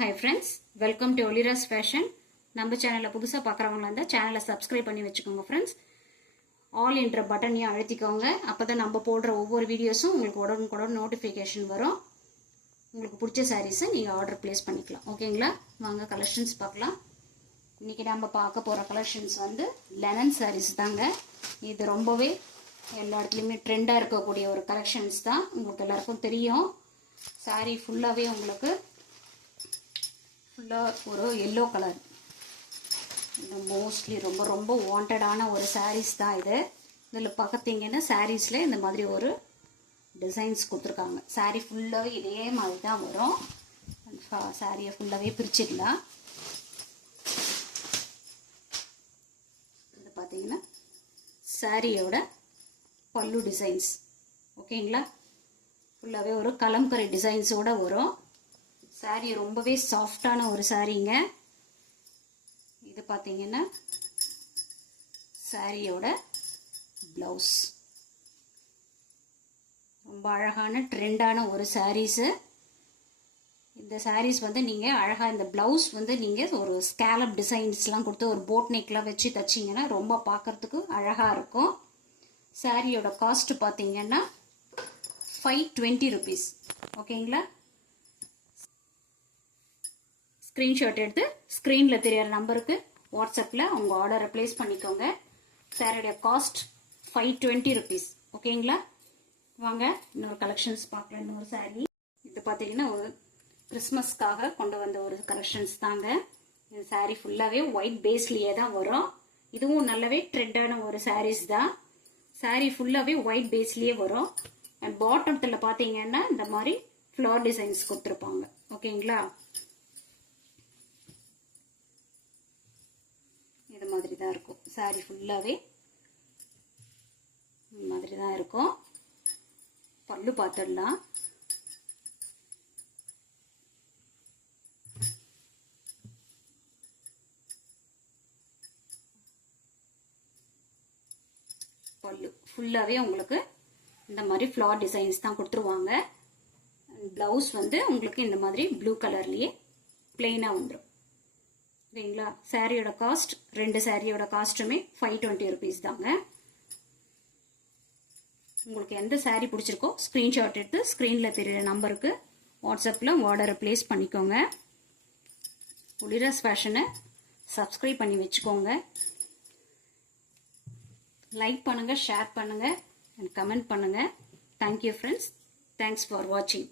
Hi friends, welcome to Olira's Fashion. நம்ம சேனலை புதுசாக பார்க்குறவங்களா இருந்தால் சேனலை சப்ஸ்கிரைப் பண்ணி வச்சுக்கோங்க ஃப்ரெண்ட்ஸ். ஆல் என்ற பட்டனையும் அழுத்திக்கோங்க. அப்போ தான் நம்ம போடுற ஒவ்வொரு வீடியோஸும் உங்களுக்கு உடனுக்குடன் நோட்டிஃபிகேஷன் வரும். உங்களுக்கு பிடிச்ச சாரீஸை நீங்கள் ஆர்டர் ப்ளேஸ் பண்ணிக்கலாம். ஓகேங்களா? வாங்க கலெக்ஷன்ஸ் பார்க்கலாம். இன்றைக்கி நம்ம பார்க்க போகிற கலெக்ஷன்ஸ் வந்து லெனன் சாரீஸ் தாங்க. இது ரொம்பவே எல்லா இடத்துலையுமே ட்ரெண்டாக இருக்கக்கூடிய ஒரு கலெக்ஷன்ஸ் தான். உங்களுக்கு எல்லாருக்கும் தெரியும். சாரீ ஃபுல்லாகவே உங்களுக்கு ஒரு எல்லோ கலர், மோஸ்ட்லி ரொம்ப ரொம்ப வாண்டடான ஒரு சாரீஸ் தான் இது. இதில் பார்த்தீங்கன்னா சாரீஸில் இந்த மாதிரி ஒரு டிசைன்ஸ் கொடுத்துருக்காங்க. சாரீ ஃபுல்லாகவே இதே மாதிரி தான் வரும். சாரியை ஃபுல்லாகவே பிரிச்சிடலாம். இது பார்த்தீங்கன்னா சாரியோட பல்லு டிசைன்ஸ். ஓகேங்களா? ஃபுல்லாகவே ஒரு கலம்கரை டிசைன்ஸோடு வரும். சாரீ ரொம்பவே சாஃப்டான ஒரு சாரீங்க. இது பார்த்தீங்கன்னா சாரியோட ப்ளவுஸ். ரொம்ப அழகான ட்ரெண்டான ஒரு சாரீஸு. இந்த சாரீஸ் வந்து நீங்கள் அழகாக இந்த ப்ளவுஸ் வந்து நீங்கள் ஒரு ஸ்கேலப் டிசைன்ஸ்லாம் கொடுத்து ஒரு போட் நெக்லாம் வச்சு தைச்சிங்கன்னா ரொம்ப பார்க்குறதுக்கு அழகாக இருக்கும். சாரியோட காஸ்ட் பார்த்தீங்கன்னா 520 rupees. ஓகேங்களா? ஸ்க்ரீன்ஷாட் எடுத்து ஸ்க்ரீனில் தெரியிற நம்பருக்கு வாட்ஸ்அப்பில் உங்கள் ஆர்டரை ப்ளேஸ் பண்ணிக்கோங்க. சாரியோட காஸ்ட் 520 rupees. ஓகேங்களா? வாங்க இன்னொரு கலெக்ஷன்ஸ் பார்க்கலாம். இன்னொரு சாரீ இது பார்த்தீங்கன்னா ஒரு கிறிஸ்மஸ்க்காக கொண்டு வந்த ஒரு கலெக்ஷன்ஸ் தாங்க. இந்த சாரீ ஃபுல்லாகவே ஒயிட் பேஸ்லேயே தான் வரும். இதுவும் நல்லாவே ட்ரெண்டான ஒரு சாரீஸ் தான். சாரீ ஃபுல்லாகவே ஒயிட் பேஸ்லேயே வரும். அண்ட் பாட்டத்தில் பார்த்தீங்கன்னா இந்த மாதிரி ஃப்ளவர் டிசைன்ஸ் கொடுத்துருப்பாங்க. ஓகேங்களா? இது மாதிரி தான் இருக்கும். சாரீ ஃபுல்லாகவே இந்த மாதிரி தான் இருக்கும். பல்லு பார்த்துடலாம். பல்லு ஃபுல்லாகவே உங்களுக்கு இந்த மாதிரி ஃப்ளவர் டிசைன்ஸ் தான் கொடுத்துருவாங்க. ப்ளவுஸ் வந்து உங்களுக்கு இந்த மாதிரி ப்ளூ கலர்லேயே பிளெயினாக வந்துடும். ஓகேங்களா? சாரியோட காஸ்ட், ரெண்டு சாரியோட காஸ்ட்டுமே 520 rupees தாங்க. உங்களுக்கு எந்த சாரீ பிடிச்சிருக்கோ ஸ்க்ரீன்ஷாட் எடுத்து ஸ்க்ரீனில் தெரியுற நம்பருக்கு வாட்ஸ்அப்பில் ஆர்டரை ப்ளேஸ் பண்ணிக்கோங்க. ஒலிராஸ் ஃபேஷனை சப்ஸ்கிரைப் பண்ணி வச்சுக்கோங்க. லைக் பண்ணுங்கள், ஷேர் பண்ணுங்கள் அண்ட் கமெண்ட் பண்ணுங்கள். Thank you friends. தேங்க்ஸ் ஃபார் வாட்சிங்.